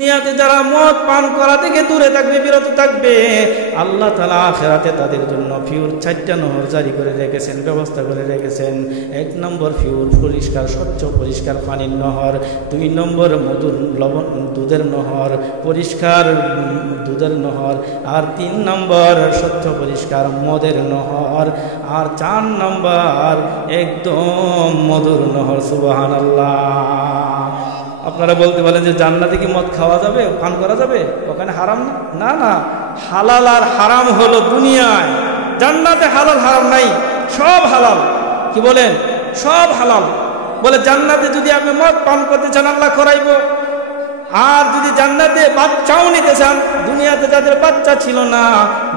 দুনিয়াতে যারা মদ পান করা থেকে দূরে থাকবে, বিরত থাকবে, আল্লাহ তাআলা আখিরাতে তাদের জন্য পিওর 4টা নহর জারি করে রেখেছেন, ব্যবস্থা করে রেখেছেন। 1 নম্বর পিওর পরিষ্কার স্বচ্ছ পরিষ্কার পানির নহর, 2 নম্বর মধুর লবণ দুধের নহর, পরিষ্কার দুধের নহর, আর 3 নম্বর স্বচ্ছ পরিষ্কার মদের নহর, আর 4 নম্বর একদম মধুর নহর। সুবহানাল্লাহ। আপনারা বলতে পারেন যে জান্নাতে কি মদ খাওয়া যাবে, পান করা যাবে? ওখানে হারাম না? না না, হালাল আর হারাম হলো দুনিয়ায়, জান্নাতে হালাল হারাম নাই, সব হালাল। কি বলেন? সব হালাল। বলে জান্নাতে যদি আপনি মদ পান করতে চান আল্লাহ করাইব, আর যদি জান্নাতে বাচ্চাও নিতে চান, দুনিয়াতে যাদের বাচ্চা ছিল না,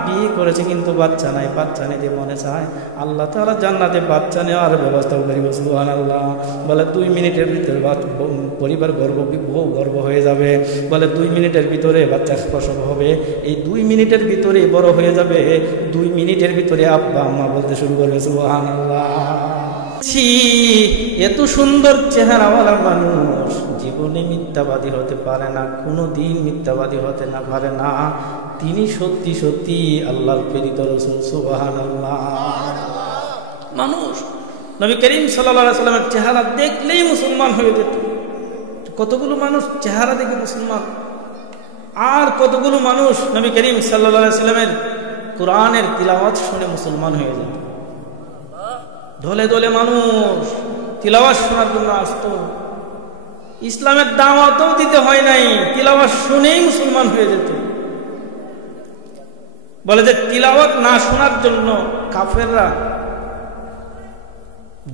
বিয়ে করেছে কিন্তু বাচ্চা নাই, বাচ্চা নিতে মনে চায়, আল্লাহ তাআলা জান্নাতে বাচ্চা নেওয়ার ব্যবস্থা করিব। সুবহানাল্লাহ। বলে 2 মিনিটের ভিতরে পরিবার গর্ব হয়ে যাবে। বলে 2 মিনিটের ভিতরে বাচ্চা প্রসব হবে, এই 2 মিনিটের ভিতরে বড় হয়ে যাবে, 2 মিনিটের ভিতরে আব্বা আম্মা বলতে শুরু করবে। সুবহানাল্লাহ। এত সুন্দর চেহারাওয়ালা মানুষ জীবনে মিথ্যাবাদী হতে পারে না, কোনোদিন মিথ্যাবাদী হতে না পারে না। তিনি সত্যি সত্যি আল্লাহর প্রেরিত রাসূল। সুবহানাল্লাহ। মানুষ নবী করিম সাল্লাল্লাহু আলাইহি ওয়াসাল্লামের চেহারা দেখলেই মুসলমান হয়ে যেত। কতগুলো মানুষ চেহারা দেখে মুসলমান, আর কতগুলো মানুষ নবী করিম সাল্লাল্লাহু আলাইহি ওয়াসাল্লামের কোরআনের তিলাওয়াত শুনে মুসলমান হয়ে যেত। দলে দলে মানুষ তিলাওয়াত শোনার জন্য আসতো। ইসলামের দাওয়াতও দিতে হয় নাই, তিলাওয়াত শুনেই মুসলমান হয়ে যেত। বলে যে তিলাওয়াত না শোনার জন্য কাফেররা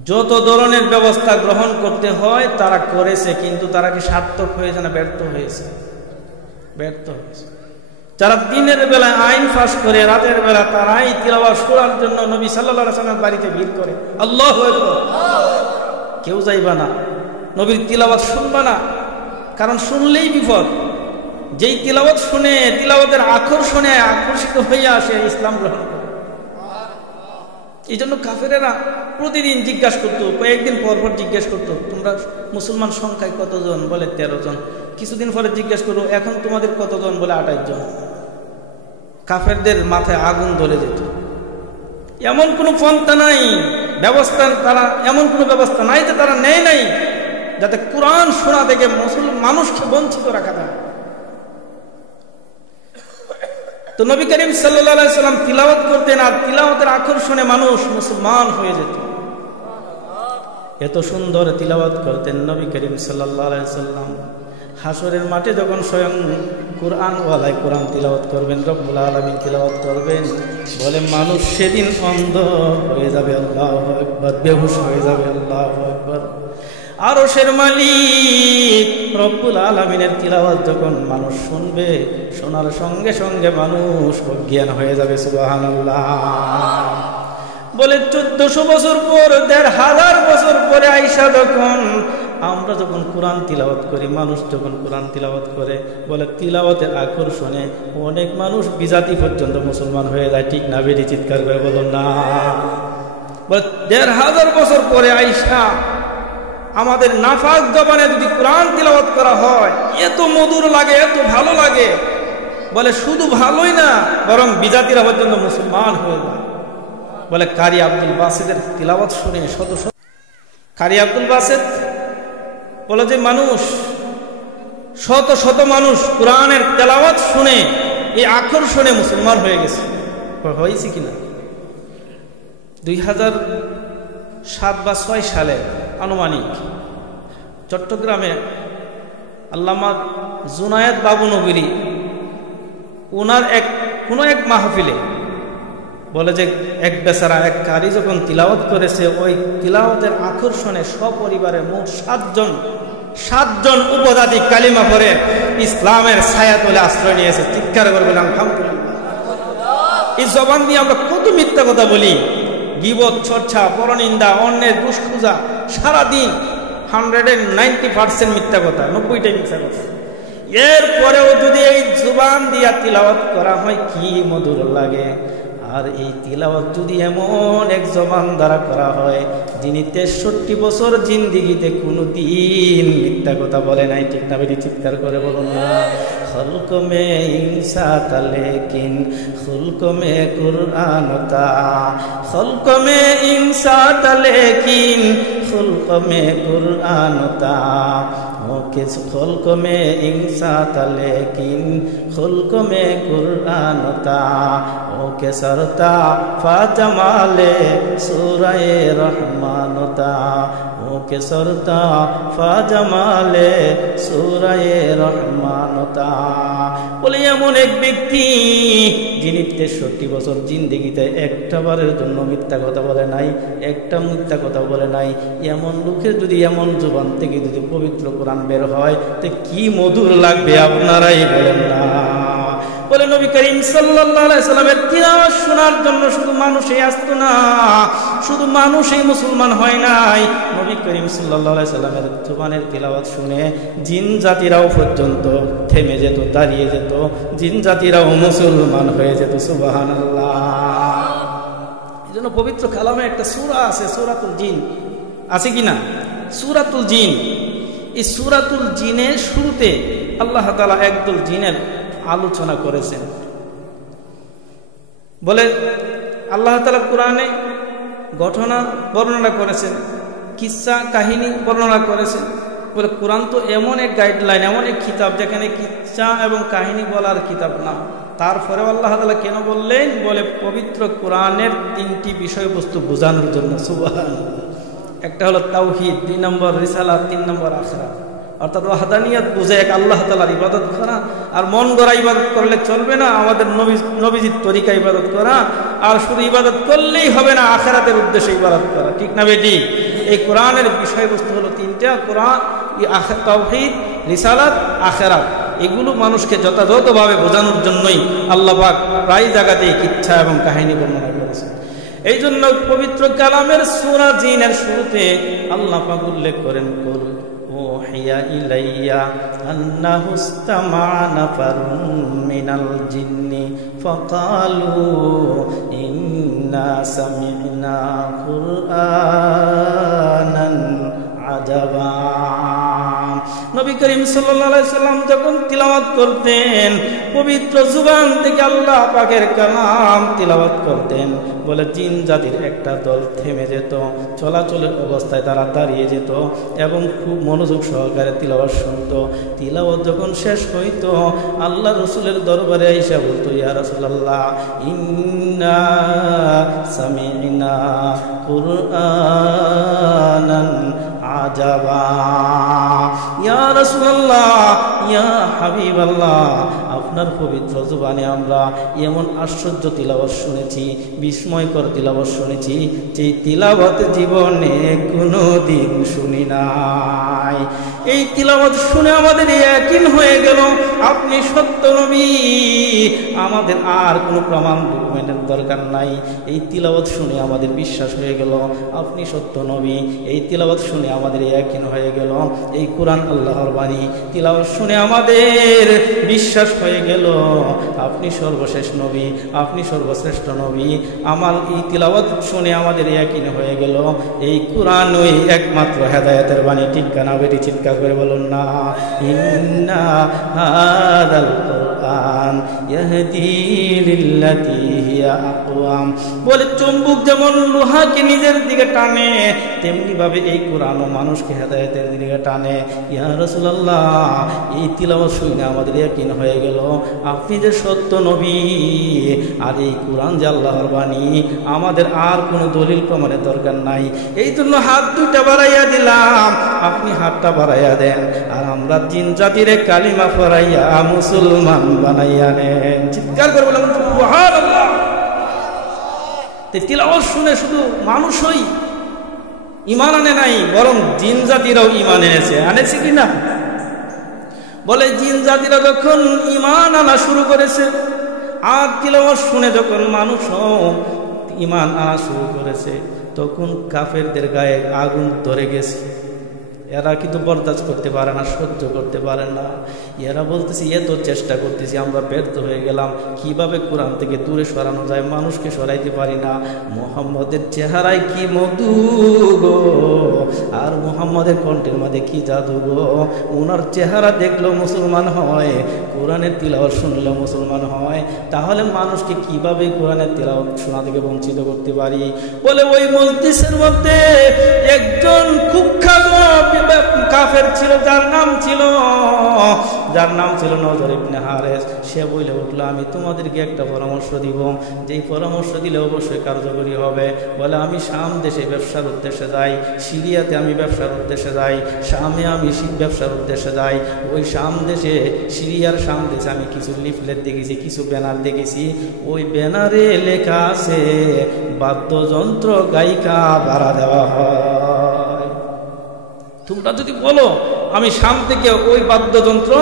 যত ধরনের ব্যবস্থা গ্রহণ করতে হয় তারা করেছে, কিন্তু তারা কি সার্থক হয়েছে না ব্যর্থ হয়েছে? ব্যর্থ হয়েছে। যারা দিনের বেলা আইন ফাঁস করে, রাতের বেলা তারাই তিলাওয়াত শোনার জন্য নবী সাল্লাল্লাহু আলাইহি ওয়াসাল্লাম বাড়িতে ভিড় করে। আল্লাহু আকবার। কেউ যাইবা না, নবীর তিলাওয়াত শুনবা না, কারণ শুনলেই বিপদ। যেই তিলাওয়াত শুনে, তিলাওয়াতের আকর্ষণে আকর্ষিত হইয়া আসে, ইসলাম গ্রহণ করে। এই জন্য কাফেরেরা প্রতিদিন জিজ্ঞাসা করতো, কয়েকদিন পর পর জিজ্ঞাসা করতো, তোমরা মুসলমান সংখ্যায় কতজন? বলে 13 জন। কিছুদিন পরে জিজ্ঞাসা করো, এখন তোমাদের কতজন? বলে 28 জন। কাফেরদের মাথায় আগুন ধরে যেত। এমন কোনো পন্থা নাই, ব্যবস্থা তারা এমন কোনো ব্যবস্থা নাই যে তারা নেয় নাই যাতে কোরআন শোনা থেকে মানুষকে বঞ্চিত রাখা যায়। তো নবী করিম সাল্লাল্লাহু আলাইহি ওয়াসাল্লাম তিলাওয়াত করতেন, আর তিলাওয়াতের আকর্ষণে মানুষ মুসলমান হয়ে যেত। এত সুন্দর তিলাওয়াত করতেন নবী করিম সাল্লাল্লাহু আলাইহি ওয়াসাল্লাম। হাসরের মাঠে যখন স্বয়ং কোরআনওয়ালায় কোরআন তিলাওয়াত করবেন, রব্বুল আলামিন তিলাওয়াত করবেন, বলে মানুষ সেদিন অন্ধ হয়ে যাবে, আল্লাহু আকবার, বেহুশ হয়ে যাবে, আল্লাহু আকবার। আরশের মালিক রব্বুল আলামিনের তিলাওয়াত যখন মানুষ শুনবে, শোনার সঙ্গে সঙ্গে মানুষ অজ্ঞান হয়ে যাবে। সুবহানাল্লাহ। বলে 1400 বছর পর, 1500 বছর পরে আইসা যখন আমরা যখন কোরআন তিলাওয়াত করি, মানুষ যখন কোরআন তিলাওয়াত করে, বলে তিলাওয়াতের আকর্ষণে অনেক মানুষ বিজাতি পর্যন্ত মুসলমান হয়ে যায়। ঠিক না? বেরি চিৎকার করে বলুন না। বলে 1500 বছর পরে আইসা আমাদের নাফাক জবানে যদি কোরআন তিলাওয়াত করা হয়, এত মধুর লাগে, এত ভালো লাগে। বলে শুধু ভালোই না, বরং বিজাতিরা পর্যন্ত মুসলমান হয়ে যায়। বলে কারি আব্দুল বাসিতের তিলাওয়াত শুনে শত শত, কারি আব্দুল বাসিত বলে যে মানুষ, শত শত মানুষ কোরআনের তেলাওয়াত শুনে এই আকর্ষণে মুসলমান হয়ে গেছে। হয়েছে কিনা? 2007 বা 2006 সালে আনুমানিক চট্টগ্রামে আল্লামা জুনায়েদ বাবু নগরী, ওনার কোনো এক মাহফিলে বলে যে এক বেচারা, এক কারি যখন তিলাওয়াত করেছে, ওই তিলাওয়াতের আকর্ষণে সপরিবারে মোট 7 জন উপজাতি কালিমা পড়ে ইসলামের ছায়াতলে আশ্রয় নিয়েছে। চিৎকার করে বললাম আলহামদুলিল্লাহ। এই জবান দিয়ে আমরা কত মিথ্যা কথা বলি, গীবত, চর্চা, পরনিন্দা, অন্যের দুষ্খুজা, সারাদিন 190% মিথ্যা কথা, 90টাই মিথ্যা কথা। এরপরেও যদি এই জবান দিয়া তিলাওয়াত করা হয়, কি মধুর লাগে। আর এই তিলাওয়াত যদি এমন এক জবান দ্বারা করা হয় যিনি 63 বছর জিন্দিগিতে কোনো দিন মিথ্যা কথা বলে নাই, ঠিক না বেটি? চিৎকার করে বলুন না। খলক মে ইনসাত লেকিন খুলক মে কুরআন তা, খলক মে ইনসাত লেকিন খুলক মে কুরআন তা, ওকে খুলক মে ইনসাত লেকিন খুলক মে কুরআন তা, ওকে সরতা ফাজমালে সূরায়ে রহমান তা, ওকে সরতা ফাজমালে সূরায়ে রহমান তা। বলে এমন এক ব্যক্তি যিনি 63 বছর জিন্দেগিতে একটা বারের জন্য মিথ্যা কথা বলে নাই, একটা মিথ্যা কথা বলে নাই। এমন লোকের যদি এমন জবান থেকে যদি পবিত্র কোরআন বের হয় তো কি মধুর লাগবে আপনারাই বলেন না? বলে নবী করিম সাল্লাল্লাহু আলাইহি সাল্লামের তিলাওয়াত শোনার জন্য শুধু মানুষই আসতো না, শুধু মানুষই মুসলমান হয় নাই। নবী করিম সাল্লাল্লাহু আলাইহি সাল্লামের জবানের তিলাওয়াত শুনে জিন জাতিরাও পর্যন্ত থেমে যেত, দাঁড়িয়ে যেত, জিন জাতিরাও মুসলমান হয়ে যেত। সুবহানাল্লাহ। এজন্য পবিত্র কালামে একটা সূরা আছে, সূরাতুল জিন, আছে কি না? সূরাতুল জিন। এই সূরাতুল জিনের শুরুতে আল্লাহ তাআলা একদল জিনের আলোচনা করেছেন। বলে আল্লাহ তাআলা কোরআনে ঘটনা বর্ণনা করেছেন, কিসসা কাহিনী বর্ণনা করেছেন। বলে কোরআন তো এমন এক গাইডলাইন, এমন এক কিতাব যেখানে কিসসা এবং কাহিনী বলার কিতাব না। তারপরে আল্লাহ তাআলা কেন বললেন? বলে পবিত্র কোরআনের 3টি বিষয়বস্তু বোঝানোর জন্য। সুবহানাল্লাহ। একটা হলো তাওহীদ, 2 নম্বর রিসালাত, 3 নম্বর আখিরাত। অর্থাৎ ওয়াহদানিয়াত বুঝে এক আল্লাহ তাআলার ইবাদত করা। আর মন গড়া ইবাদত করলে চলবে না, আমাদের নবীজির তরিকা ইবাদত করা। আর শুধু ইবাদত করলেই হবে না, আখিরাতের উদ্দেশ্যে ইবাদত করা, ঠিক না বেটি? এই কোরআনের বিষয়বস্তু হলো 3টা, কোরআন, তাওহীদ, রিসালাত, আখিরাত। এগুলো মানুষকে যথাযথভাবে বোঝানোর জন্যই আল্লাহ পাক প্রায় জায়গাতেই কিচ্ছা এবং কাহিনী বর্ণনা করেছেন। এই জন্য পবিত্র কালামের সূরা জিনের শুরুতে আল্লাহ পাক উল্লেখ করেন, কুল ওহিয়া ইলাইয়া আন্নাহু ইসতামা'a নাফারুন মিনাল জিন্নি ফাকালু ইন্না সামি'না কুরআনান আজাবা। নবী করিম সাল্লাল্লাহু আলাইহি সাল্লাম যখন তিলাওয়াত করতেন, পবিত্র জুবান থেকে আল্লাহ পাকের কালাম তিলাওয়াত করতেন, বলে জিন জাতির একটা দল থেমে যেত, চলাচলের অবস্থায় তারা দাঁড়িয়ে যেত এবং খুব মনোযোগ সহকারে তিলাওয়াত শুনত। তিলাওয়াত যখন শেষ হইত, আল্লাহ রাসূলের দরবারে আইসা বলতো, ইয়া রাসূলুল্লাহ ইন্না সামি'না কুরআনান আজাবা। ইয়া রাসূলুল্লাহ, ইয়া হাবিবাল্লাহ, আপনার পবিত্র জবানে আমরা এমন আশ্চর্য তিলাওয়াত শুনেছি, বিস্ময়কর তিলাওয়াত শুনেছি, যে তিলাওয়াত জীবনে কোনোদিন শুনি নাই। এই তিলাওয়াত শুনে আমাদের ইয়াকিন হয়ে গেল আপনি সত্য নবী, আমাদের আর কোনো প্রমাণ ডকুমেন্টের দরকার নাই। এই তিলাওয়াত শুনে আমাদের বিশ্বাস হয়ে গেল আপনি সত্য নবী। এই তিলাওয়াত শুনে আমাদের ইয়াকিন হয়ে গেল এই কোরআন আল্লাহর বাণী। তিলাওয়াত শুনে আমাদের বিশ্বাস হয়ে গেল আপনি সর্বশেষ নবী, আপনি সর্বশ্রেষ্ঠ নবী। আমার এই তিলাওয়াত শুনে আমাদের ইয়াকিন হয়ে গেল এই কোরআনই একমাত্র হেদায়েতের বাণী, ঠিক না বেটি? চিৎকার করে বলুন না। ইন্না হাদাল কুরআন ইয়াহদি লিল্লাতী হিয়া আকওয়াম। বলে চুম্বক যেমন লোহাকে নিজের দিকে টানে, তেমনি ভাবে এই কোরআনও মানুষকে হেদায়েতের দিকে টানে। ইয়া রাসূলুল্লাহ, এই তিলাওয়াত শুনে আমাদের ইয়াকিন হয়ে গেল আপনি যে সত্য নবী, আর এই কোরআন যে আল্লাহর বাণী, আমাদের আর কোনো দলিল প্রমাণের দরকার নাই। এই জন্য হাত দুইটা বাড়াইয়া দিলাম, আপনি হাতটা বাড়াইয়া দেন, আর আমরা জিন জাতিরে কালিমা পড়াইয়া মুসলমান বানাইয়া নেন। চিৎকার করে বললাম সুবহানাল্লাহ। তিলাওয়াত শুনে শুধু মানুষই ঈমান আনে নাই, বরং জিন জাতিরাও ঈমান আনেছে কিনা? বলে জিন জাতিরা যখন ঈমান আনা শুরু করেছে, আর তিলাওয়াত শুনে যখন মানুষও ঈমান আনা শুরু করেছে, তখন কাফেরদের গায়ে আগুন ধরে গেছে। এরা কিন্তু বরদাস্ত করতে পারে না, সহ্য করতে পারে না। এরা বলতেছে এত চেষ্টা করতেছি, আমরা ব্যর্থ হয়ে গেলাম, কিভাবে কোরআন থেকে দূরে সরানো যায়, মানুষকে সরাইতে পারি না। মুহাম্মদের চেহারায় কি মধু গো, আর মুহাম্মদের কণ্ঠের মধ্যে কি জাদু গো। ওনার চেহারা দেখলেও মুসলমান হয়, কোরআনের তিলাওয়াত শুনলেও মুসলমান হয়। তাহলে মানুষকে কিভাবে কোরআনের তিলাওয়াত শোনা থেকে বঞ্চিত করতে পারি? বলে ওই মজলিসের মধ্যে একজন কুখ্যাত কাফের ছিল, যার নাম ছিল নজর ইবনে হারেস। সে বলে উঠলো, আমি তোমাদেরকে একটা পরামর্শ দিব, যেই পরামর্শ দিলে অবশ্যই কার্যকরী হবে। বলে আমি শাম দেশে ব্যবসার উদ্দেশ্যে যাই, সিরিয়াতে আমি ব্যবসার উদ্দেশ্যে যাই, শামে আমি ব্যবসার উদ্দেশ্যে যাই। ওই শাম দেশে, সিরিয়ার শাম দেশে আমি কিছু লিফলেট দেখেছি, কিছু ব্যানার দেখেছি। ওই ব্যানারে লেখা আছে বাদ্যযন্ত্র গায়িকা ভাড়া দেওয়া হয়। তোমরা যদি বলো আমি শাম থেকে ওই বাদ্যযন্ত্র,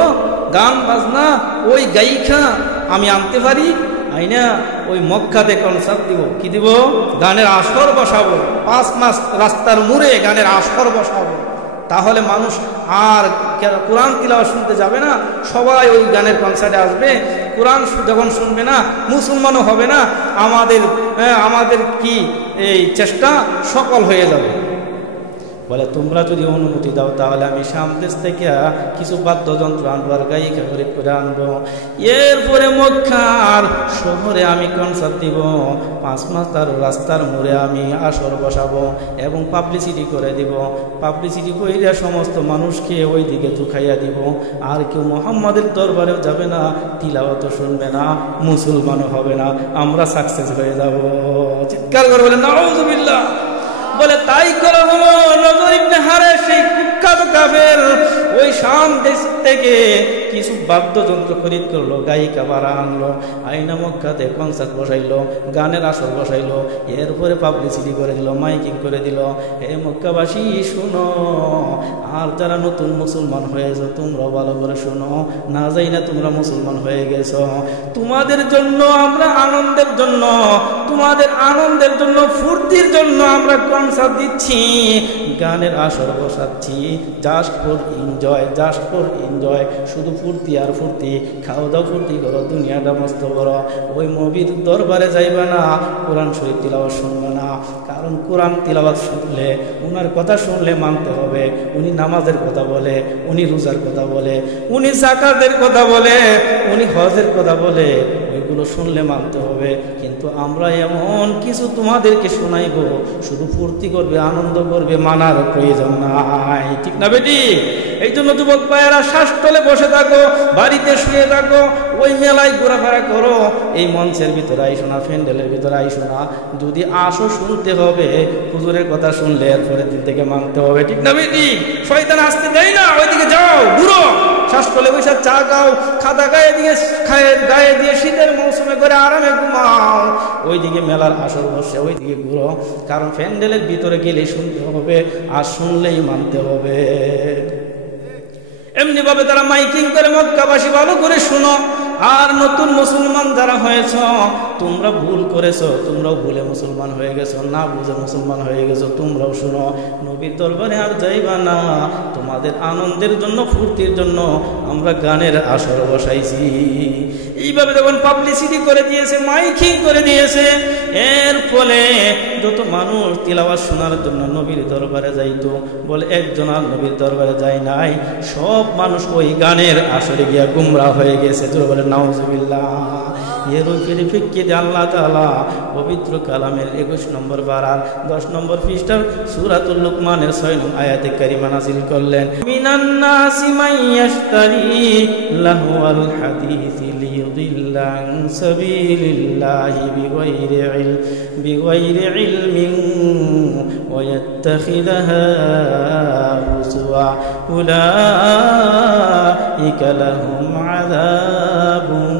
গান বাজনা, ওই গায়িকা আমি আনতে পারি, আইনা ওই মক্কাতে কনসার্ট দিব। কি দিব? গানের আসর বসাবো, 5 মাস রাস্তার মোড়ে গানের আসর বসাবো। তাহলে মানুষ আর কোরআন তিলাওয়াত শুনতে যাবে না, সবাই ওই গানের কনসার্টে আসবে। কোরআন যখন শুনবে না, মুসলমানও হবে না। আমাদের কি এই চেষ্টা সফল হয়ে যাবে। বলে তোমরা যদি অনুমতি দাও তাহলে আমি শাম দেশ থেকে কিছু বাদ্যযন্ত্র আনবো আর গায়িকা করে আনবো। এরপরে মক্কার শহরে আমি কনসার্ট দিব, 5 মাস তার রাস্তার মোড়ে আমি আসর বসাবো এবং পাবলিসিটি করে দিব। পাবলিসিটি করে সমস্ত মানুষকে ওই দিকে ঝুঁকাইয়া দিব। আর কেউ মুহাম্মাদের দরবারেও যাবে না, তিলাওয়াতও শুনবে না, মুসলমানও হবে না, আমরা সাকসেস হয়ে যাব। চিৎকার করে বলে নাউযুবিল্লাহ। বলে তাই করা হলো। নজর ইবনে হারেস সেই কুখ্যাত কাফের ওই শাম দেশ থেকে কিছু বাদ্যযন্ত্র খরিদ করলো, গায়িকা ভাড়া আনলো, আইনা মক্কাতে কনসার্ট বসাইলো, গানের আসর বসাইলো। এরপরে পাবলিসিটি করে দিল, মাইকিং করে দিল, হে মক্কাবাসী শুনো, আর যারা নতুন মুসলমান হয়েছ তোমরাও ভালো করে শোনো, না যাই না তোমরা মুসলমান হয়ে গেছো, তোমাদের জন্য আমরা আনন্দের জন্য, তোমাদের আনন্দের জন্য, ফুর্তির জন্য আমরা কনসার্ট দিচ্ছি, গানের আসর বসাচ্ছি, just for enjoy, just for enjoy, শুধু ফুর্তি আর ফুর্তি, খাও দাও ফুর্তি করো, দুনিয়াটা মস্ত করো। ওই নবীর দরবারে যাইবে না, কোরআন শরীফ তিলাওয়াত শুনবে না। কারণ কোরআন তিলাওয়াত শুনলে, উনার কথা শুনলে মানতে হবে। উনি নামাজের কথা বলে, উনি রোজার কথা বলে, উনি যাকাতের কথা বলে, উনি হজের কথা বলে, ওইগুলো শুনলে মানতে হবে। কিন্তু আমরা এমন কিছু তোমাদেরকে শোনাইব, শুধু ফুর্তি করবে, আনন্দ করবে, মানার প্রয়োজন নাই। ঠিক না বেটি? এই জন্য যুবক ভাইয়েরা শ্বাসতলে বসে থাকো, বাড়িতে শুয়ে থাকো, ওই মেলায় ঘোরাফেরা করো, এই মঞ্চের ভিতরে আইসো না, প্যান্ডেলের ভিতরে আইসো না। যদি আসো শুনতে হবে, হুজুরের কথা শুনলে এরপরের দিন থেকে মানতে হবে। ঠিক না বেটি? শয়তান আসতে দেয় না, ওইদিকে যাও, ঘুরো, শ্বাসতলে বসে চা খাও, খাতা গায়ে দিয়ে শীতের মৌসুমে করে আরামে ঘুমাও, ওইদিকে মেলার আসর বসে ওইদিকে ঘুরো। কারণ প্যান্ডেলের ভিতরে গেলে শুনতে হবে, আর শুনলেই মানতে হবে। এমনি ভাবে তারা মাইকিং করে, মক্কাবাসী ভালো করে শুনো। আর নতুন মুসলমান যারা হয়েছ, তোমরা ভুল করেছো, তোমরাও ভুলে মুসলমান হয়ে গেছো, না বুঝে মুসলমান হয়ে গেছো, তোমরাও শুনো, নবীর দরবারে আর যাইবা না। তোমাদের আনন্দের জন্য, ফুর্তির জন্য আমরা গানের আসর বসাইছি। এইভাবে যখন পাবলিসিটি করে দিয়েছে, মাইকিং করে দিয়েছে, এর ফলে যত মানুষ তিলাওয়াত শোনার জন্য নবীর দরবারে যাইতো, বলে একজন আর নবীর দরবারে যায় নাই, সব মানুষ ওই গানের আসরে গিয়া গুমরা হয়ে গেছে। বলে নাউযুবিল্লাহ। এর পরিপ্রেক্ষিতে আল্লাহ তাআলা পবিত্র কালামের 21 নম্বর পারার 10 নম্বর পৃষ্ঠার সূরাতুল লুকমানের 6 নং আয়াতে কারিমা নাযিল করলেন। মিনান নাসি মান ইয়াশতারি লাহওয়াল হাদিসি লিয়ুদিল্লা আন সাবিলিল্লাহি বিগাইরি ইলমিন ওয়া ইয়াত্তাখিযাহা হুজুয়া উলাইকা লাহুম আযাবুন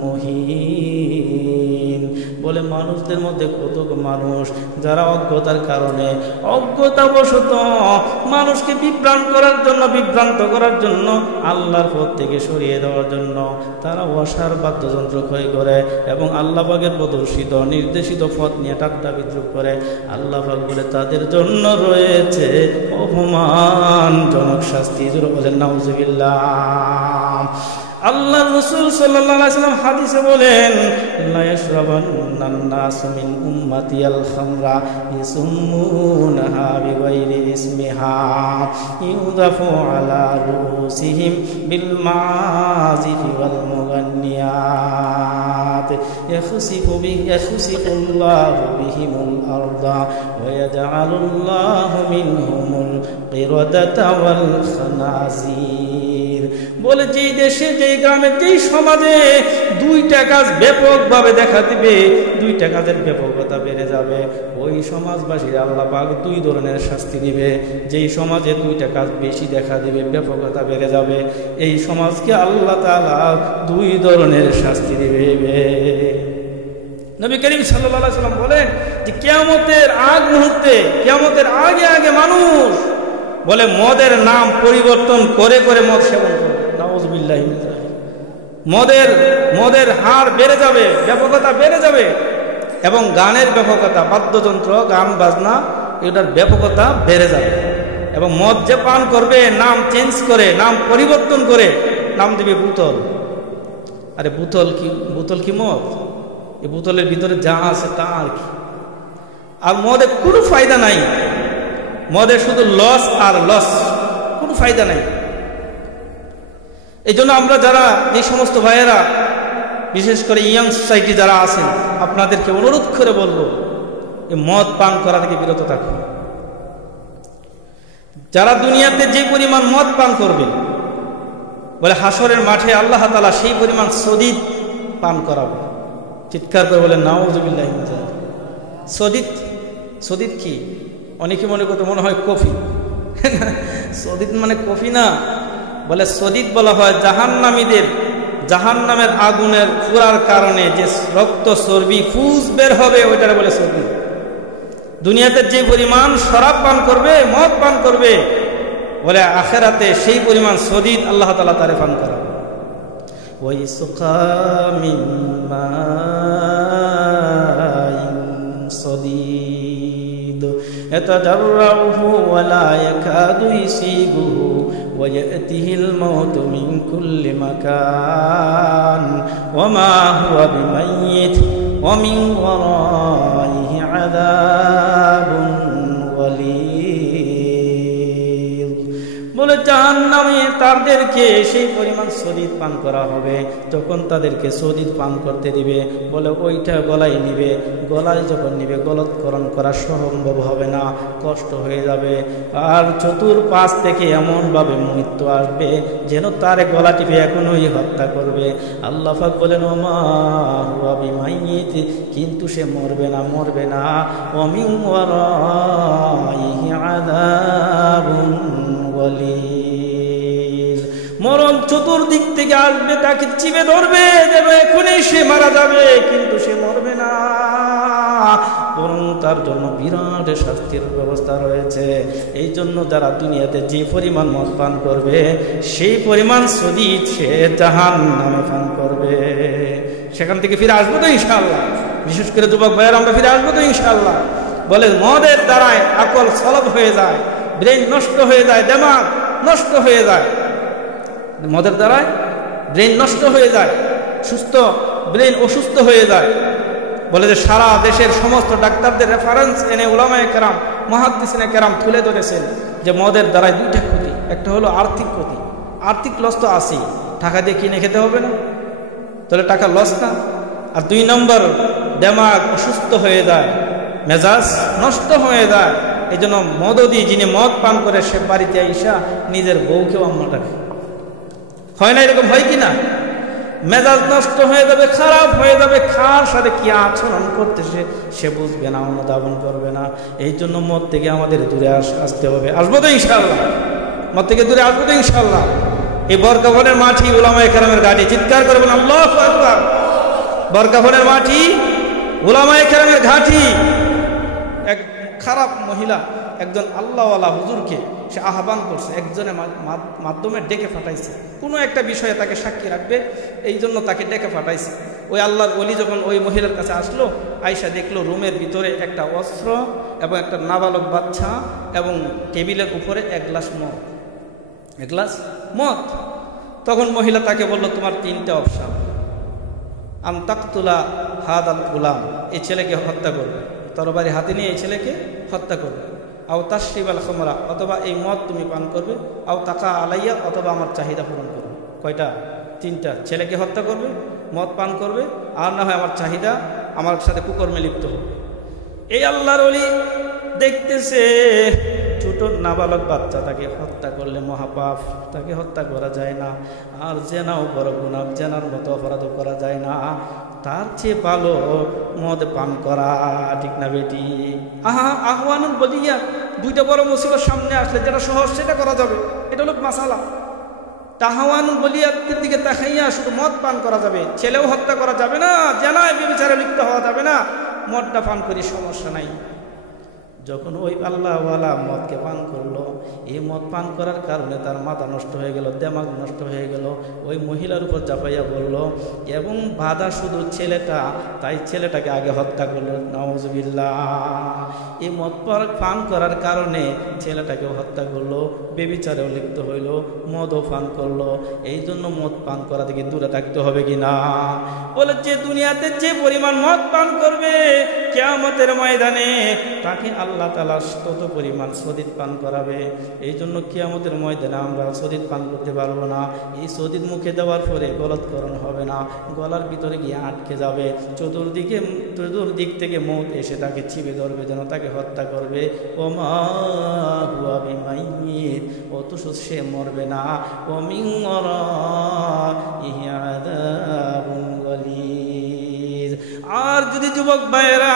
মুহিন। বলে মানুষ সমাজদের মধ্যে কত মানুষ যারা অজ্ঞতার কারণে অজ্ঞতাবশত মানুষকে বিভ্রান্ত করার জন্য আল্লাহর পথ থেকে সরিয়ে দেওয়ার জন্য তারা অসার বাদ্যযন্ত্র ক্ষয় করে এবং আল্লাহ পাকের প্রদর্শিত নির্দেশিত পথ নিয়ে ঠাট্টা বিদ্রুপ করে। আল্লাহ পাক বলে তাদের জন্য রয়েছে অপমানজনক শাস্তি। বলেন নাউজুবিল্লাহ। আল্লাহ রাসূল সাল্লাল্লাহু আলাইহি ওয়াসাল্লাম হাদিসে বলেন, লা ইয়াশরাবান্নান নাসু মিন উম্মতি আল খামরা ইয়াসুম্মুনাহা বিগাইরি ইসমিহা ইউদাফু আলা রুসিহিম বিল মাযিফি ওয়াল মুগান্নিয়াত ইয়াখসিফুল্লাহু বিহিমুল আরদা ওয়া ইয়াজআলুল্লাহু মিনহুমুল কিরাদাতা ওয়াল খানাজির। বলে যেই দেশে, যেই গ্রামে, যেই সমাজে দুইটা কাজ ব্যাপকভাবে দেখা দিবে, দুইটা কাজের ব্যাপকতা বেড়ে যাবে, ওই সমাজবাসীর আল্লাহ পাক দুই ধরনের শাস্তি দিবে। যেই সমাজে দুইটা কাজ বেশি দেখা দিবে, ব্যাপকতা বেড়ে যাবে, এই সমাজকে আল্লাহ তাআলা দুই ধরনের শাস্তি দিবে। নবী করিম সাল্লাল্লাহু আলাইহি ওয়াসাল্লাম বলেন যে কিয়ামতের আগ মুহূর্তে, কিয়ামতের আগে আগে মানুষ বলে মদের নাম পরিবর্তন করে করে মদ সেবন করবে। নাউযুবিল্লাহি মিন যালিক। মদের হার বেড়ে যাবে, ব্যাপকতা বেড়ে যাবে, এবং গানের ব্যাপকতা, বাদ্যযন্ত্র, গান বাজনা, এটার ব্যাপকতা বেড়ে যাবে। এবং মদ যে পান করবে নাম চেঞ্জ করে, নাম পরিবর্তন করে নাম দিবে বোতল। আরে বোতল কি মদ? এই বোতলের ভিতরে যা আছে তা আর কি। আর মদের কোনো ফায়দা নাই, মদের শুধু লস আর লস, কোনো ফায়দা নাই। এই জন্য আমরা যারা, যে সমস্ত ভাইয়েরা, বিশেষ করে ইয়াং সোসাইটি যারা আছেন, আপনাদেরকে অনুরোধ করে বলবো এই মদ পান করা থেকে বিরত থাকুন। যারা দুনিয়াতে যে পরিমাণ মদ পান করবে, বলে হাসরের মাঠে আল্লাহ তাআলা সেই পরিমাণ সদিদ পান করাবে। চিৎকার করে বলে নাউযুবিল্লাহি মিন যালিক। সদিদ কি? অনেকে মনে করতে মনে হয় কফি। সদিদ মানে কফি না, বলে সদিদ বলা হয় জাহান্নামের আগুনের পুরার কারণে যে রক্ত, চর্বি, ফুস বের হবে, ওইটারে বলে সদিদ। দুনিয়াতে যে পরিমাণ শরাব পান করবে, মদ পান করবে, বলে আখিরাতে সেই পরিমাণ সদিদ আল্লাহ তাআলা তারে পান করাবে। ওয়াইসকা মিন মাইন সদিদ ইয়াতাজাররুহু ওয়া লা ইয়াকাদু ইসিগুহু ওয়া ইয়াতিহিল মাউতু মিন কুল্লি মাকান ওয়া মা হুয়া বিমাইয়িত ওয়া মিন ওয়ারাইহি আযাবুন গালীয। বলে জাহান্নামে তাদেরকে সেই পরিমাণ সদিদ পান করা হবে। যখন তাদেরকে সদিদ পান করতে দিবে, বলে ওইটা গলায় নিবে, গলায় যখন নিবে গলৎকরণ করা সম্ভব হবে না, কষ্ট হয়ে যাবে। আর চতুর্পাশ থেকে এমনভাবে মৃত্যু আসবে যেন তার গলা টিপে এখনই হত্যা করবে। আল্লাহ পাক বলেন ওমা হুয়া বিমাইয়িত, কিন্তু সে মরবে না। ওয়া মিন ওয়ারাইহি আযাবুন গালীয। মরণ চতুর্দিক থেকে আসবে, তাকে চিপে ধরবে, যেন এখনই সে মারা যাবে, কিন্তু সে মরবে না, বরং তার জন্য বিরাট শাস্তির ব্যবস্থা রয়েছে। এই জন্য যারা দুনিয়াতে যে পরিমাণ মদ পান করবে, সেই পরিমাণ সদিদ সে জাহান্নামে পান করবে। সেখান থেকে ফিরে আসবো তো ইনশাআল্লাহ। বিশেষ করে যুবক ভাইয়েরা, আমরা ফিরে আসবো তো ইনশাআল্লাহ। বলে মদের দ্বারায় আকল সলব হয়ে যায়, ব্রেন নষ্ট হয়ে যায়, দিমাগ নষ্ট হয়ে যায়। মদের দ্বারায় ব্রেন নষ্ট হয়ে যায়, সুস্থ ব্রেন অসুস্থ হয়ে যায়। বলে যে সারা দেশের সমস্ত ডাক্তারদের রেফারেন্স এনে উলামায়ে কেরাম, মুহাদ্দিসিনে কেরাম তুলে ধরেছেন যে মদের দ্বারায় দুইটা ক্ষতি। একটা হলো আর্থিক ক্ষতি, আর্থিক লস তো আছেই, টাকা দিয়ে কিনে খেতে হবে না, তাহলে টাকা লস না। আর দুই নম্বর, দিমাগ অসুস্থ হয়ে যায়, মেজাজ নষ্ট হয়ে যায়। এই জন্য মদদি, যিনি মদ পান করে, সে বাড়িতে আইসা নিজের বউকেও আম্মা ডাকে। হয় না এরকম? হয় কি না? মেজাজ নষ্ট হয়ে যাবে, খারাপ হয়ে যাবে, খার সাথে কি আচরণ করতেছে সে বুঝবে না, অনুধাবন করবে না। এই জন্য মদ থেকে আমাদের দূরে আসতে হবে। আসবো তো ইনশাআল্লাহ, মদ থেকে দূরে আসবো তো ইনশাআল্লাহ। এই বরকাফনের মাটি উলামায়ে কেরামের গাড়ি, চিৎকার করবেন আল্লাহু আকবার। বরকাফনের মাটি উলামায়ে কেরামের ঘাঁটি। এক খারাপ মহিলা একজন আল্লাহওয়ালা হুজুরকে সে আহ্বান করছে, একজনের মাধ্যমে ডেকে পাঠাইছে, কোনো একটা বিষয়ে তাকে সাক্ষী রাখবে, এই জন্য তাকে ডেকে পাঠাইছে। ওই আল্লাহর ওলি যখন ওই মহিলার কাছে আসলো, আয়েশা দেখলো রুমের ভিতরে একটা অস্ত্র এবং একটা নাবালক বাচ্চা এবং টেবিলের উপরে এক গ্লাস মদ। তখন মহিলা তাকে বলল, তোমার তিনটা অপশন, আন তাকতুলা হাদাল গুলাম, এই ছেলেকে হত্যা করবে, তরবারি হাতে নিয়ে এই ছেলেকে হত্যা করবে, আও তাশরিবাল খামরা, অথবা এই মদ তুমি পান করবে, আও তাকা আলাইয়া, অথবা আমার চাহিদা পূরণ করবে। কয়টা? তিনটা। ছেলেকে হত্যা করবে, মদ পান করবে, আর না হয় আমার চাহিদা, আমার সাথে কুকর্মে লিপ্ত হবে। এই আল্লাহর ওলি দেখতেছে ছোট নাবালক বাচ্চা, তাকে হত্যা করলে মহাপাপ, তাকে হত্যা করা যায় না। আর জেনাও বড় গুনাহ, জেনার মতো অপরাধও করা যায় না। তার চেয়ে ভালো মদ পান করা, ঠিক না বেটি? আহ্বানুল বলিয়া, দুইটা বড় মুসিবত সামনে আসলে যেটা সহজ সেটা করা যাবে, এটা হলো মাসালা। তাহাওয়ানুল বলিয়াতের দিকে তাকাইয়া শুধু মদ পান করা যাবে, ছেলেও হত্যা করা যাবে না, জেনায় ব্যভিচারে লিপ্ত হওয়া যাবে না, মদটা পান করি সমস্যা নাই। যখন ওই আল্লাহওয়ালা মদকে পান করলো, এই মদ পান করার কারণে তার মাথা নষ্ট হয়ে গেল, দেমাগ নষ্ট হয়ে গেল, ওই মহিলার উপর চাপাইয়া বলল, এবং বাধা শুধু ছেলেটা, তাই ছেলেটাকে আগে হত্যা করলো। নাউজুবিল্লাহ। এই মদ পান করার কারণে ছেলেটাকেও হত্যা করলো, বেবিচারেও লিপ্ত হইল, মদও পান করলো। এই জন্য মদ পান করা থেকে দূরে থাকতে হবে কিনা? বলে, যে দুনিয়াতে যে পরিমাণ মদ পান করবে, কিয়ামতের ময়দানে তাকে আল্লাহ তাআলা তত পরিমাণ সদিদ পান করাবে। এই জন্য কিয়ামতের ময়দানে আমরা সদিদ পান করতে পারবো না। এই সদিদ মুখে দেওয়ার পরে গলতকরণ হবে না, গলার ভিতরে গিয়ে আটকে যাবে, চতুর্দিক থেকে মৌত এসে তাকে চিপে ধরবে, যেন তাকে হত্যা করবে। ওমা হুয়া বিমাইয়িত, অথচ সে মরবে না। ওয়া মিন ওয়ারাইহি আযাবুন গালিজ। আর যদি যুবক ভাইয়েরা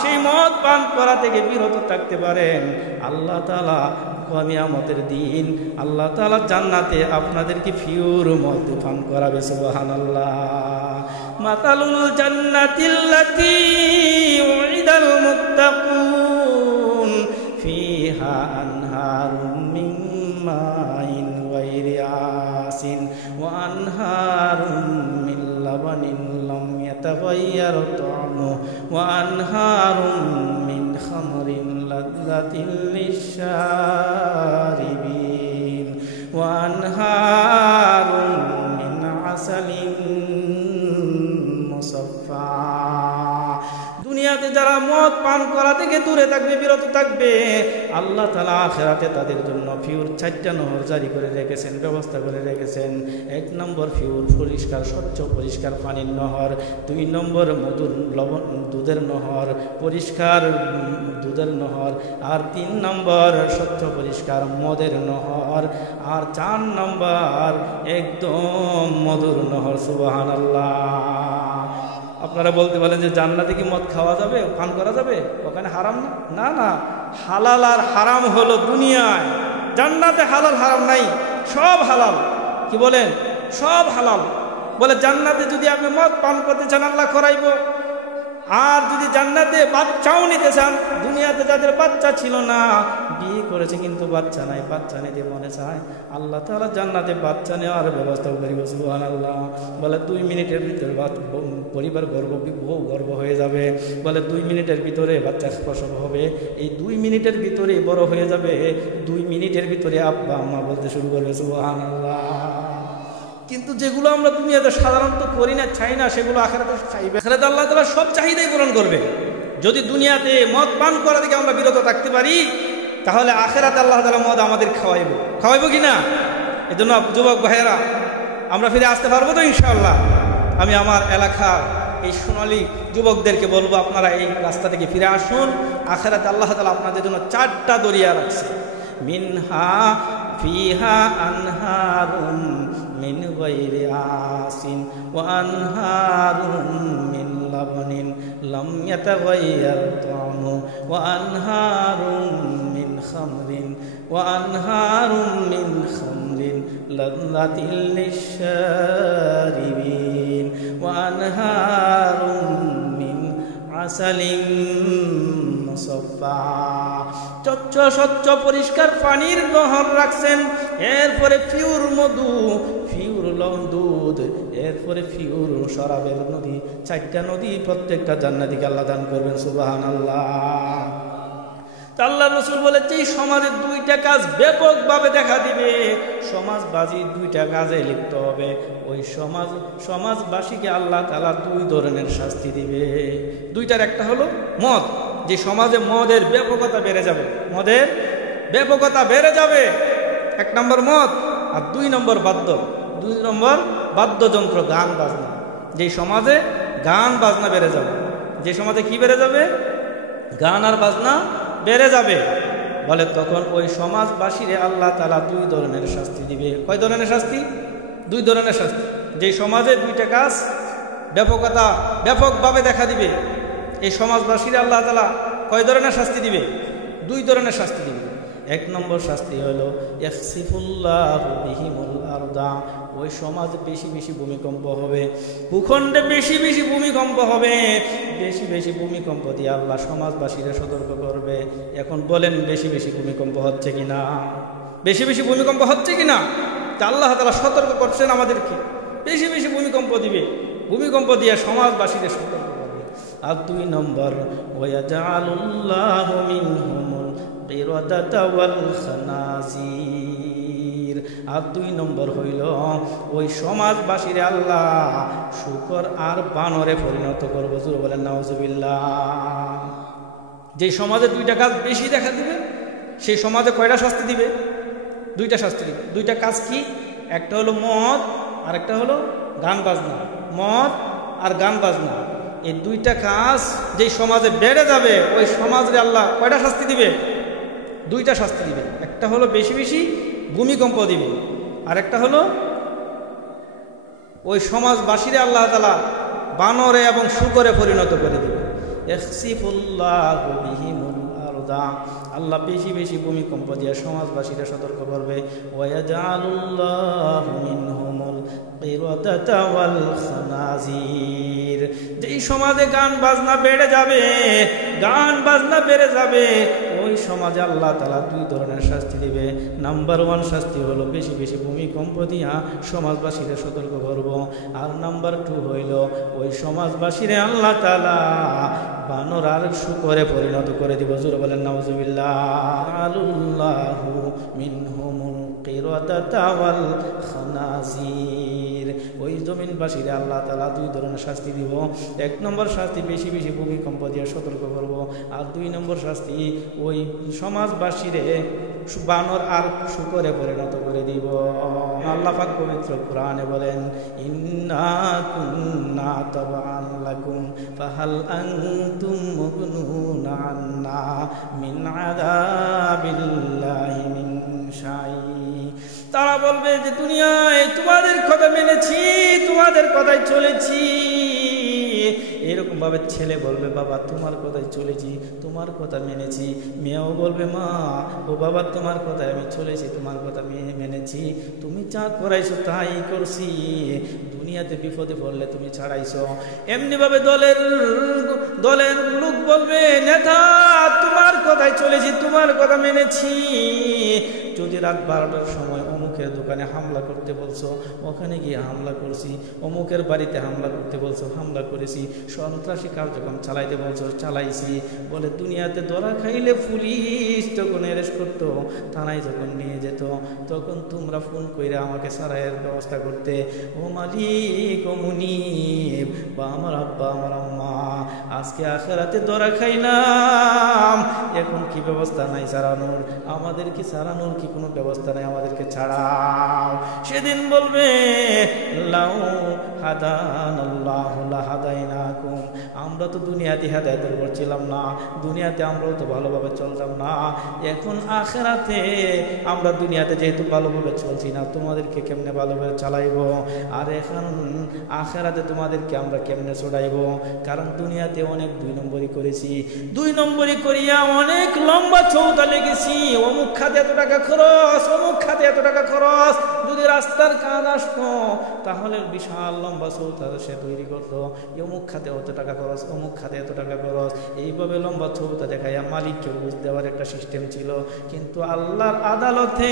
সেই মদ পান করা থেকে বিরত থাকতে পারেন, আল্লাহ তাআলা কিয়ামতের দিন আল্লাহ তাআলা জান্নাতে আপনাদেরকে পিওর মদ পান করাবে। সুবহানাল্লাহ। মাতালুল জান্নাতিল্লাতী উইদাল মুত্তাকুন ফিহা আনহারুম মিন মাইন গায়রি আসিন ওয়া আনহারুম মিন লাবানিন লাম ইয়াতাগায়্যার তা'মুহু ওয়া আনহারুম মিন খামরিন লাযযাতিন লিশ-শারিবিন ওয়া আনহারুম মিন আসালিন মুসাফফা। দুনিয়াতে যারা মদ পান করা থেকে দূরে থাকবে, বিরত থাকবে, আল্লাহ তাআলা আখিরাতে তাদের জন্য পিওর 4টা নহর জারি করে রেখেছেন, ব্যবস্থা করে রেখেছেন। 1 নম্বর পিওর পরিষ্কার স্বচ্ছ পরিষ্কার পানির নহর, 2 নম্বর মধুর দুধের নহর, পরিষ্কার দুধের নহর, আর 3 নম্বর স্বচ্ছ পরিষ্কার মদের নহর, আর 4 নম্বর একদম মধুর নহর। সুবহানাল্লাহ। আপনারা বলতে পারেন যে জান্নাতে কি মদ খাওয়া যাবে, পান করা যাবে? ওখানে হারাম না? না না, হালাল আর হারাম হলো দুনিয়ায়, জান্নাতে হালাল হারাম নাই, সব হালাল। কি বলেন? সব হালাল। বলে জান্নাতে যদি আপনি মদ পান করতে চান আল্লাহ করাইব, আর যদি জান্নাতে বাচ্চাও নিতে চান, দুনিয়াতে যাদের বাচ্চা ছিল না, বিয়ে করেছে কিন্তু বাচ্চা নাই, বাচ্চা নিতে মনে চায়, আল্লাহ তাআলা জান্নাতে বাচ্চা নেওয়ার ব্যবস্থা করিব। সুবহানাল্লাহ। বলে 2 মিনিটের ভিতরে পরিবার গর্ব হয়ে যাবে। বলে 2 মিনিটের ভিতরে বাচ্চা প্রসব হবে, এই 2 মিনিটের ভিতরে বড় হয়ে যাবে, 2 মিনিটের ভিতরে আব্বা আম্মা বলতে শুরু করবে। সুবহানাল্লাহ। কিন্তু যেগুলো আমরা দুনিয়াতে সাধারণত করি না, চাই না, সেগুলো আখিরাতে চাইবে। আখিরাতে আল্লাহ তাআলা সব চাহিদাই পূরণ করবে। যদি দুনিয়াতে মদ পান করা থেকে আমরা বিরত থাকতে পারি, তাহলে আখিরাতে আল্লাহ তাআলা মদ আমাদের খাওয়াইব কিনা? এজন্য যুবক ভাইয়েরা, আমরা ফিরে আসতে পারবো তো ইনশাআল্লাহ? আমি আমার এলাকার এই সোনালী যুবকদেরকে বলবো, আপনারা এই রাস্তা থেকে ফিরে আসুন। আখিরাতে আল্লাহ তাআলা আপনাদের জন্য 4টা দরিয়া রাখছে। মিনহা ফিহা আনহারুম মিন গায়রি আসিন ওয়া আনহারুম মিন লাবানিন লাম ইয়াতাগায়্যার তা'মুহু ওয়া আনহারুম মিন খামরিন ওয়া আনহারুম মিন খামরিন লাযযাতিন লিশ-শারিবিন ওয়া আনহারুম মিন আসালিম মুসাফফা, স্বচ্ছ স্বচ্ছ পরিষ্কার পানির নহর রাখছেন, এরপরে পিওর মধু, পিওর দুধ, এরপরে পিওর শরাবের নদী, 4টা নদী প্রত্যেকটা জান্নাতীকে আল্লাহ দান করবেন। সুবহানাল্লাহ। আল্লাহ রাসূল বলেছে এই সমাজের 2টা কাজ ব্যাপকভাবে দেখা দিবে, সমাজবাজি 2টা কাজে লিপ্ত হবে, ওই সমাজবাসীকে আল্লাহ তাআলা 2 ধরনের শাস্তি দিবে। 2টার একটা হলো মদ, যে সমাজে মদের ব্যাপকতা বেড়ে যাবে, মদের ব্যাপকতা বেড়ে যাবে, 1 নম্বর মদ, আর 2 নম্বর বাদ্যযন্ত্র, গান বাজনা। যে সমাজে গান বাজনা বেড়ে যাবে, যে সমাজে কি বেড়ে যাবে, গান আর বাজনা বেড়ে যাবে, বলে তখন ওই সমাজবাসীরে আল্লাহ তাআলা 2 ধরনের শাস্তি দিবে। কয় ধরনের শাস্তি? 2 ধরনের শাস্তি। যে সমাজে 2টা কাজ ব্যাপকভাবে দেখা দিবে, এই সমাজবাসীরে আল্লাহ তাআলা কয় ধরনের শাস্তি দিবে? 2 ধরনের শাস্তি দিবে। 1 নম্বর শাস্তি হলো ইয়াখসিফুল্লাহু বিহিমুল আরদা, ওই সমাজে বেশি বেশি ভূমিকম্প হবে, ভূখণ্ডে বেশি বেশি ভূমিকম্প হবে, বেশি বেশি ভূমিকম্প দিয়ে আল্লাহ সমাজবাসীরা সতর্ক করবে। এখন বলেন বেশি বেশি ভূমিকম্প হচ্ছে কিনা? বেশি বেশি ভূমিকম্প হচ্ছে কিনা? তা আল্লাহ তাআলা সতর্ক করছেন আমাদেরকে, বেশি বেশি ভূমিকম্প দিবে, ভূমিকম্প দিয়ে সমাজবাসীদের সতর্ক করবে। আর 2 নম্বর ওয়ায়াজআলুল্লাহু মিনহুমুল কিরাদাতা ওয়াল খানাজির, আর 2 নম্বর হইল ওই সমাজবাসীরে আল্লাহ শূকর আর বানরে পরিণত করবো। জোরে বলেন নাউজুবিল্লাহ। যে সমাজে 2টা কাজ বেশি দেখা দিবে, সেই সমাজে কয়টা শাস্তি দিবে? 2টা শাস্তি দিবে। 2টা কাজ কি? একটা হলো মদ আর একটা হলো গান বাজনা। মদ আর গান বাজনা, এই 2টা কাজ যে সমাজে বেড়ে যাবে, ওই সমাজে আল্লাহ কয়টা শাস্তি দিবে? 2টা শাস্তি দিবে। একটা হলো বেশি বেশি ভূমিকম্প দিবে, আর একটা হলো ওই সমাজবাসীরে আল্লাহ তাআলা বানরে এবং শূকরে পরিণত করে দিবে। ইয়াখসিফুল্লাহু বিহিমুল আরদা, আল্লাহ বেশি বেশি ভূমিকম্প দিয়ে সমাজবাসীরা সতর্ক করবে। ওয়ায়াজআলুল্লাহু মিনহুমুল কিরাদাতা ওয়াল খানাজির, যেই সমাজে গান বাজনা বেড়ে যাবে, গান বাজনা বেড়ে যাবে, ওই সমাজে আল্লাহ তাআলা 2 ধরনের শাস্তি দিবে। নাম্বার 1 শাস্তি হলো বেশি বেশি ভূমিকম্প দিয়া সমাজবাসীরা সতর্ক করব, আর নাম্বার 2 হইল ওই সমাজবাসীরে আল্লাহ তাআলা বানর আর শূকরে পরিণত করে দিব। জোরে বলেন নাউজুবিল্লাহ। আল্লাহু মিনহুমুল কিরাদাতা ওয়াল খানাজির, ওই জমিনবাসীরে আল্লাহ তাআলা 2 ধরনের শাস্তি দিব। 1 নম্বর শাস্তি বেশি বেশি ভূমিকম্প দিয়ে সতর্ক করব, আর 2 নম্বর শাস্তি ওই সমাজবাসীরে বানর আর শূকরে পরিণত করে দিব। আল্লাহ পাক পবিত্র কোরআনে বলেন, ইন্না কুন্না তাবা'আন লাকুম ফাহাল আনতুম মুগনুনা আন্না মিন আযাবিল্লাহি মিন শাই। তারা বলবে যে দুনিয়ায় তোমাদের কথা মেনেছি, তোমাদের কথাই চলেছি। এরকম ভাবে ছেলে বলবে, বাবা তোমার কথাই চলেছি, তোমার কথা মেনেছি। মেয়েও বলবে, মা ও বাবা তোমার কথায় আমি চলেছি, তোমার কথা মেনেছি, তুমি যা করাইছো তাই করছি, দুনিয়াতে বিপদে পড়লে তুমি ছাড়াইছো। এমনি ভাবে দলের লোক বলবে, নেতা তোমার কথাই চলেছি, তোমার কথা মেনেছি। যদি রাত 12টার সময় অমুকের দোকানে হামলা করতে বলছো, ওখানে গিয়ে হামলা করছি, অমুকের বাড়িতে হামলা করতে বলছো, হামলা করেছি, সন্ত্রাসী কার্যক্রম চালাইতে বলছো, চালাইছি। বলে দুনিয়াতে ধরা খাইলে পুলিশ যখন অ্যারেস্ট করতো, থানায় যখন নিয়ে যেত, তখন তোমরা ফোন করে আমাকে সারাইয়ের ব্যবস্থা করতে। ও মালিক, ও মুনিব, বা আমার আব্বা, আমার আম্মা, আজকে আখিরাতে ধরা খাইলাম, এখন কি ব্যবস্থা নাই ছাড়ানোর? আমাদেরকে ছাড়ানোর কি কোনো ব্যবস্থা নাই? আমাদেরকে ছাড়াও। সেদিন বলবে, লাউ হাদানাল্লাহু লাহাদাইনাকুম, আমরা তো দুনিয়াতে হেদায়েতের উপর ছিলাম না, দুনিয়াতে আমরাও তো ভালোভাবে চলতাম না, এখন আখিরাতে আমরা দুনিয়াতে যেহেতু ভালোভাবে চলছি না, তোমাদেরকে কেমনে ভালোভাবে চালাইবো? আর এখন আখিরাতে তোমাদেরকে আমরা কেমনে ছড়াইবো? কারণ দুনিয়াতে অনেক 2 নম্বরই করেছি, 2 নম্বরই করিয়া অনেক লম্বা চৌতা লেগেছি। অমুক খাতে এত টাকা খরচ, অমুক খাতে এত টাকা খরচ, যদি রাস্তার কাজ আসতো তাহলে বিশাল লম্বা চৌতা সে তৈরি করতো, অমুক খাতে অত টাকা খরচ, অমুক খাতে এত টাকা খরচ, এইভাবে লম্বা চৌতা দেখাইয়া মালিককে বুঝ দেওয়ার একটা সিস্টেম ছিল। কিন্তু আল্লাহর আদালতে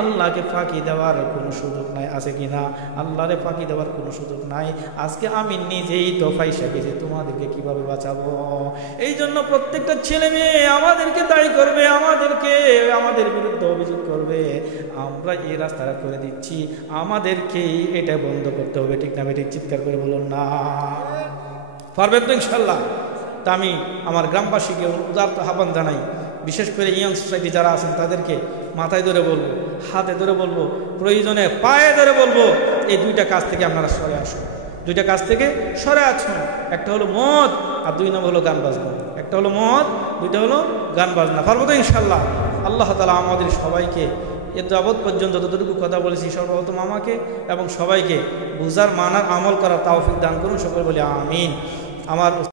আল্লাহকে ফাঁকি দেওয়ার কোনো সুযোগ নাই, আছে কিনা? আল্লাহরে ফাঁকি দেওয়ার কোনো সুযোগ নাই। আজকে আমি নিজেই তো ফাইসা গেছি, তোমাদেরকে কিভাবে বাঁচাবো? এই জন্য প্রত্যেকটা ছেলে মেয়ে আমাদেরকে দায়ী করবে, আমাদের বিরুদ্ধে অভিযোগ করবে, আমরা এই রাস্তাটা করে দিচ্ছি, আমাদেরকেই এটা বন্ধ করতে হবে। ঠিক না? ঠিক চিৎকার করে বলুন না, পারবেন তো ইনশাল্লাহ? তা আমি আমার গ্রামবাসীকে উদারত আহ্বান জানাই, বিশেষ করে ইয়াং সোসাইটি যারা আছেন তাদেরকে মাথায় ধরে বলবো, হাতে ধরে বলবো, প্রয়োজনে পায়ে ধরে বলবো, এই দুইটা কাজ থেকে আপনারা সরে আসুন। দুইটা কাজ থেকে সরে আসুন। একটা হলো মদ আর 2 নম্বর হলো গান বাজনা। একটা হলো মদ, দুইটা হলো গান বাজনা। পারবো তো ইনশাল্লাহ? আল্লাহ তাআলা আমাদের সবাইকে এ যাবৎ পর্যন্ত যতটুকু কথা বলেছি সর্বপ্রথম আমাকে এবং সবাইকে বুঝার, মানার, আমল করার তৌফিক দান করুন। সকলে বলি আমিন। আমার